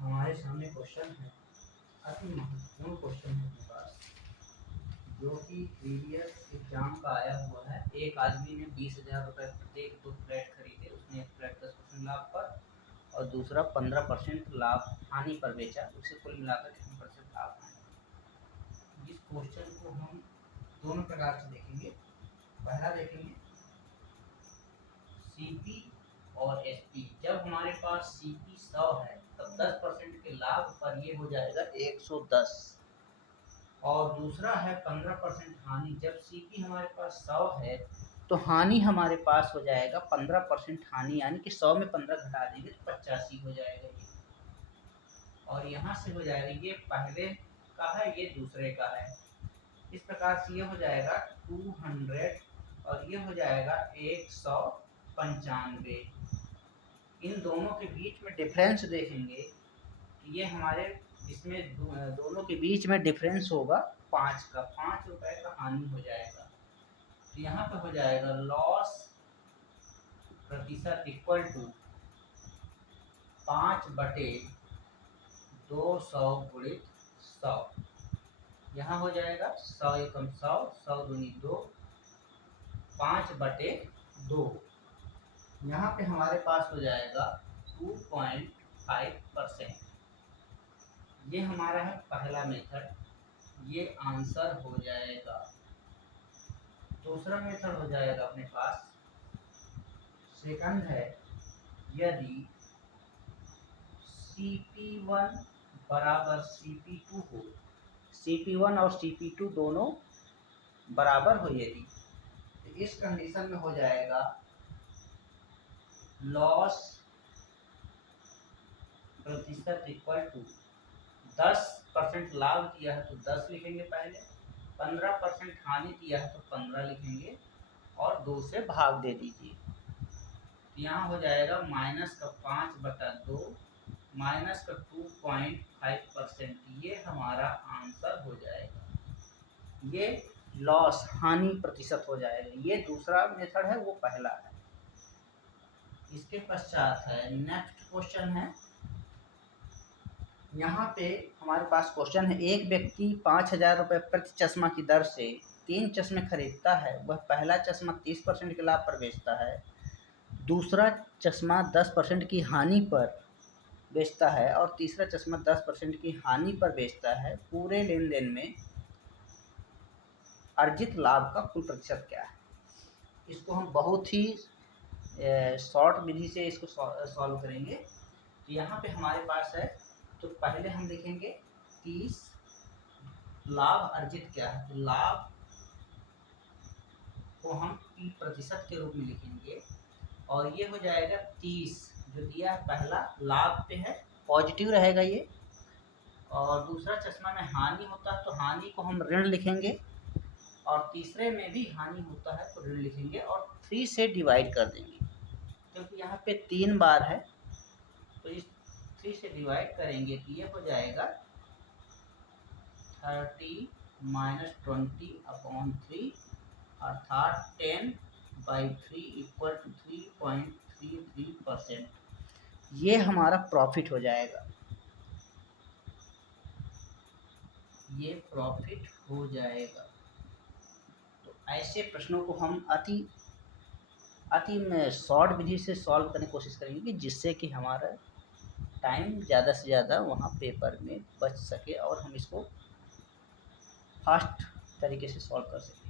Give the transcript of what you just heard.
हमारे सामने क्वेश्चन है, अति महत्वपूर्ण क्वेश्चन है अपने पास, जो कि प्रीवियस एग्जाम का आया हुआ है। एक आदमी ने 20,000 रुपये प्रत्येक 2 फ्लैट खरीदे, उसने एक फ्लैट 10% लाभ पर और दूसरा 15% लाभ हानि पर बेचा, उसे कुल मिलाकर कितने % लाभ हानि। इस क्वेश्चन को हम दोनों प्रकार से देखेंगे। पहला देखेंगे सीपी और एसपी। जब हमारे पास सीपी 100 है तब 10% के लाभ पर ये हो जाएगा 110, और दूसरा है 15% हानि। जब सीपी हमारे पास 100 है तो हानि हमारे पास हो जाएगा 15% हानि, यानी कि 100 में 15 घटा देंगे तो 85 हो जाएगा ये। और यहाँ से हो जाएगा, ये पहले का है, ये दूसरे का है। इस प्रकार से ये हो जाएगा 200 और ये हो जाएगा 195। इन दोनों के बीच में डिफरेंस देखेंगे, ये हमारे इसमें दोनों के बीच में डिफरेंस होगा 5 का, 5 रुपए का हानि हो जाएगा। तो यहाँ पे हो जाएगा लॉस प्रतिशत इक्वल टू 5/200 गुणित 100। यहाँ हो जाएगा 100 एकम 100, 100 दूनी 2, 5/2। यहाँ पे हमारे पास हो जाएगा 2.5%। ये हमारा है पहला मेथड, ये आंसर हो जाएगा। दूसरा मेथड हो जाएगा अपने पास, सेकंड है, यदि CP1 बराबर CP2 हो, CP1 और CP2 दोनों बराबर हो यदि, तो इस कंडीशन में हो जाएगा लॉस प्रतिशत इक्वल टू 10% लाभ दिया है तो 10 लिखेंगे पहले, 15% हानि दिया है तो 15 लिखेंगे और 2 से भाग दे दीजिए। तो यहाँ हो जाएगा माइनस का 5/2 माइनस का 2.5%। ये हमारा आंसर हो जाएगा। ये लॉस हानि प्रतिशत हो जाएगा। ये दूसरा मेथड है, वो पहला है। इसके पश्चात है नेक्स्ट क्वेश्चन है। यहाँ पे हमारे पास क्वेश्चन है, एक व्यक्ति 5,000 रुपये प्रति चश्मा की दर से 3 चश्मे खरीदता है। वह पहला चश्मा 30% के लाभ पर बेचता है, दूसरा चश्मा 10% की हानि पर बेचता है और तीसरा चश्मा 10% की हानि पर बेचता है। पूरे लेन देन में अर्जित लाभ का कुल प्रतिशत क्या है। इसको हम बहुत ही शॉर्ट विधि से इसको सॉल्व करेंगे। तो यहाँ पे हमारे पास है, तो पहले हम लिखेंगे 30, लाभ अर्जित क्या है, तो लाभ को हम प्रतिशत के रूप में लिखेंगे और ये हो जाएगा 30, जो दिया है पहला लाभ पे है, पॉजिटिव रहेगा ये। और दूसरा चश्मा में हानि होता है तो हानि को हम ऋण लिखेंगे और तीसरे में भी हानि होता है तो ऋण लिखेंगे और 3 से डिवाइड कर देंगे, क्योंकि यहाँ पे 3 बार है तो इस 3 से डिवाइड करेंगे तो ये हो जाएगा 30 माइनस 20/3 अर्थात 10/3 इक्वल टू 3.33%। ये हमारा प्रॉफिट हो जाएगा, ये प्रॉफिट हो जाएगा। तो ऐसे प्रश्नों को हम अति शॉर्ट विधि से सॉल्व करने की कोशिश करेंगे कि जिससे कि हमारा टाइम ज़्यादा से ज़्यादा वहाँ पेपर में बच सके और हम इसको फास्ट तरीके से सॉल्व कर सकें।